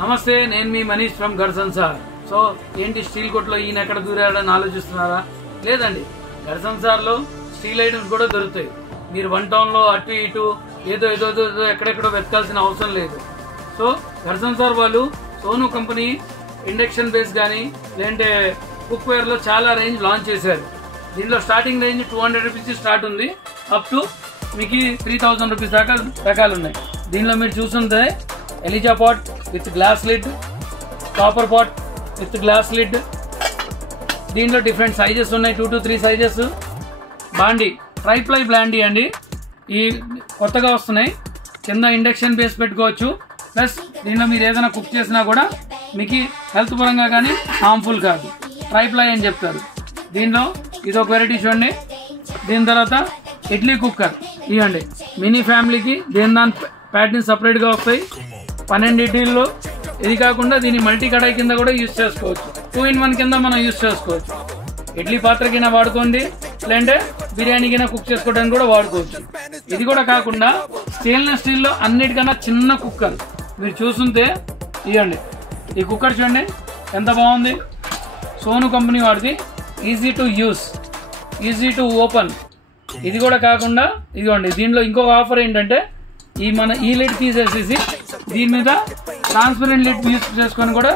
నమస్తే, నేను మీ Manish from గర్సన్సార్. So ఏంటి స్టీల్ కొట్లో ఈయన ఎక్కడ దూరాడని ఆలోచిస్తున్నారా? లేదండి, గర్సన్సార్లో స్టీల్ ఐటమ్స్ కూడా దొరుకుతాయి. మీరు 1 టౌన్లో అటు ఇటు ఏదో ఏదో ఏదో ఎక్కడెక్కడో వెతకాల్సిన అవసరం లేదు. సో గర్సన్సార్ వాళ్ళు సోను కంపెనీ ఇండక్షన్ బేస్ కానీ లేదంటే కుక్వేర్లో చాలా రేంజ్ లాంచ్ చేశారు. దీనిలో స్టార్టింగ్ రేంజ్ 200 రూపీస్ స్టార్ట్ ఉంది, అప్ టు మీకు 3000 రూపీస్ దాకా రకాలు ఉన్నాయి. దీనిలో మీరు చూస్తుంటే Eliza pot with glass lid, copper pot with glass lid. దీంట్లో డిఫరెంట్ సైజెస్ ఉన్నాయి, 2 to 3 సైజెస్. బాండీ ట్రైప్లై బ్లాండీ అండి, ఈ కొత్తగా వస్తున్నాయి. కింద ఇండక్షన్ బేస్ పెట్టుకోవచ్చు. ప్లస్ దీనిలో మీరు ఏదైనా కుక్ చేసినా కూడా మీకు హెల్త్ పరంగా కానీ హార్మ్ఫుల్ కాదు. ట్రైప్లై అని చెప్తారు. దీనిలో ఇది ఒక వెరైటీ చూడండి. దీని తర్వాత ఇడ్లీ కుక్కర్ ఇవ్వండి, మినీ ఫ్యామిలీకి దాని ప్యాటర్న్ సపరేట్గా వస్తాయి. 12 ఇడ్లీల్లో. ఇది కాకుండా దీన్ని మల్టీ కడాయి కింద కూడా యూజ్ చేసుకోవచ్చు. 2 in 1 కింద మనం యూజ్ చేసుకోవచ్చు. ఇడ్లీ పాత్ర కింద వాడుకోండి, లేదంటే బిర్యానీ కింద కుక్ చేసుకోవడానికి కూడా వాడుకోవచ్చు. ఇది కూడా కాకుండా స్టెయిన్లెస్ స్టీల్లో అన్నిటికన్నా చిన్న కుక్కర్ మీరు చూస్తుంటే ఇవ్వండి. ఈ కుక్కర్ చూడండి ఎంత బాగుంది. సోను కంపెనీ వాడిది. Easy to use, easy to open. ఇది కూడా కాకుండా ఇదిగోండి, దీనిలో ఇంకొక ఆఫర్ ఏంటంటే ఈ లిడ్ తీసేసేసి దీని మీద ట్రాన్స్పరెంట్ లిడ్ యూస్ చేసుకొని కూడా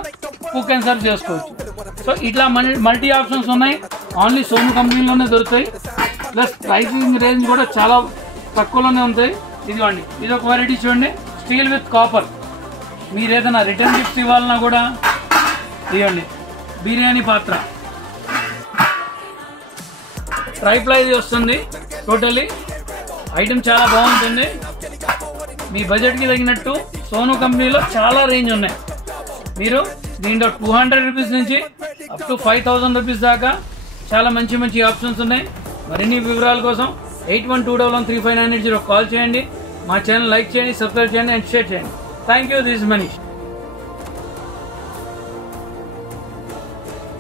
కుక్ అండ్ సర్వ్ చేసుకోవచ్చు. సో ఇట్లా మల్టీ ఆప్షన్స్ ఉన్నాయి, ఓన్లీ సోను కంపెనీలోనే దొరుకుతాయి. ప్లస్ ప్రైసింగ్ రేంజ్ కూడా చాలా తక్కువలోనే ఉంటాయి. ఇదిగోండి, ఇది ఒక వెరైటీ చూడండి, స్టీల్ విత్ కాపర్. మీరు ఏదైనా రిటర్న్ గిఫ్ట్స్ ఇవ్వాలన్నా కూడా ఇవ్వండి. బిర్యానీ పాత్ర ట్రైప్లైది వస్తుంది. టోటల్లీ ఐటమ్ చాలా బాగుంటుంది. మీ బడ్జెట్కి తగినట్టు సోను కంపెనీలో చాలా రేంజ్ ఉన్నాయి. మీరు దీంట్లో 200 రూపీస్ నుంచి అప్ టు 5000 రూపీస్ దాకా చాలా మంచి మంచి ఆప్షన్స్ ఉన్నాయి. మరిన్ని వివరాల కోసం 8121135980 కాల్ చేయండి. మా ఛానల్ లైక్ చేయండి, సబ్స్క్రైబ్ చేయండి అండ్ షేర్ చేయండి. Thank you. This is Manish.